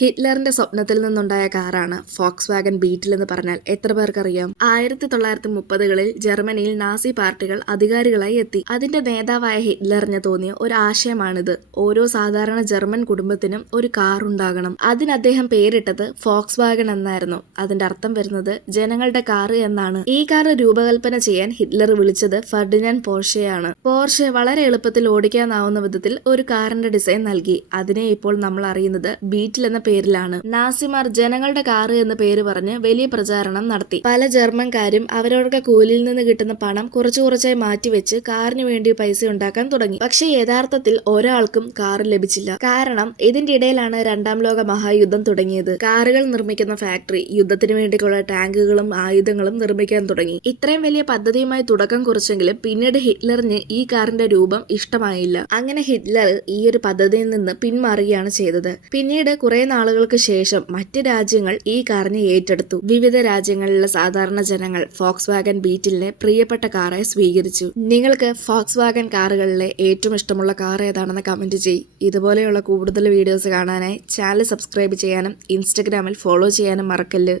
ഹിറ്റ്ലറിന്റെ സ്വപ്നത്തിൽ നിന്നുണ്ടായ കാറാണ് ഫോക്സ് വാഗൻ ബീറ്റിൽ എന്ന് പറഞ്ഞാൽ എത്ര പേർക്കറിയാം? 1930കളിൽ ജർമ്മനിയിൽ നാസി പാർട്ടികൾ അധികാരികളായി എത്തി. അതിന്റെ നേതാവായ ഹിറ്റ്ലറിന് തോന്നിയ ഒരു ആശയമാണിത്. ഓരോ സാധാരണ ജർമ്മൻ കുടുംബത്തിനും ഒരു കാർ ഉണ്ടാകണം. അതിന് അദ്ദേഹം പേരിട്ടത് ഫോക്സ് വാഗൻ എന്നായിരുന്നു. അതിന്റെ അർത്ഥം വരുന്നത് ജനങ്ങളുടെ കാറ് എന്നാണ്. ഈ കാർ രൂപകൽപ്പന ചെയ്യാൻ ഹിറ്റ്ലർ വിളിച്ചത് ഫെർഡിനാൻഡ് പോർഷെയാണ്. പോർഷെ വളരെ എളുപ്പത്തിൽ ഓടിക്കാനാവുന്ന വിധത്തിൽ ഒരു കാറിന്റെ ഡിസൈൻ നൽകി. അതിനെ ഇപ്പോൾ നമ്മൾ അറിയുന്നത് ബീറ്റിൽ എന്ന പേരിലാണ്. നാസിമാർ ജനങ്ങളുടെ കാറ് എന്ന പേര് പറഞ്ഞ് വലിയ പ്രചാരണം നടത്തി. പല ജർമ്മൻകാരും അവരവരുടെ കൂലിയിൽ നിന്ന് കിട്ടുന്ന പണം കുറച്ചു കുറച്ചായി മാറ്റിവെച്ച് കാറിന് വേണ്ടി പൈസ ഉണ്ടാക്കാൻ തുടങ്ങി. പക്ഷെ യഥാർത്ഥത്തിൽ ഒരാൾക്കും കാർ ലഭിച്ചില്ല. കാരണം ഇതിന്റെ ഇടയിലാണ് രണ്ടാം ലോക മഹായുദ്ധം തുടങ്ങിയത്. കാറുകൾ നിർമ്മിക്കുന്ന ഫാക്ടറി യുദ്ധത്തിന് വേണ്ടിയുള്ള ടാങ്കുകളും ആയുധങ്ങളും നിർമ്മിക്കാൻ തുടങ്ങി. ഇത്രയും വലിയ പദ്ധതിയുമായി തുടക്കം കുറിച്ചെങ്കിലും പിന്നീട് ഹിറ്റ്ലറിന് ഈ കാറിന്റെ രൂപം ഇഷ്ടമായില്ല. അങ്ങനെ ഹിറ്റ്ലർ ഈ ഒരു പദ്ധതിയിൽ നിന്ന് പിന്മാറുകയാണ് ചെയ്തത്. പിന്നീട് കുറെ നാളുകൾക്ക് ശേഷം മറ്റ് രാജ്യങ്ങൾ ഈ കാറിനെ ഏറ്റെടുത്തു. വിവിധ രാജ്യങ്ങളിലെ സാധാരണ ജനങ്ങൾ ഫോക്സ് വാഗൻ ബീറ്റിലിനെ പ്രിയപ്പെട്ട കാറായി സ്വീകരിച്ചു. നിങ്ങൾക്ക് ഫോക്സ് വാഗൻ കാറുകളിലെ ഏറ്റവും ഇഷ്ടമുള്ള കാർ ഏതാണെന്ന് കമന്റ് ചെയ്യ്. ഇതുപോലെയുള്ള കൂടുതൽ വീഡിയോസ് കാണാനായി ചാനൽ സബ്സ്ക്രൈബ് ചെയ്യാനും ഇൻസ്റ്റഗ്രാമിൽ ഫോളോ ചെയ്യാനും മറക്കല്ല്.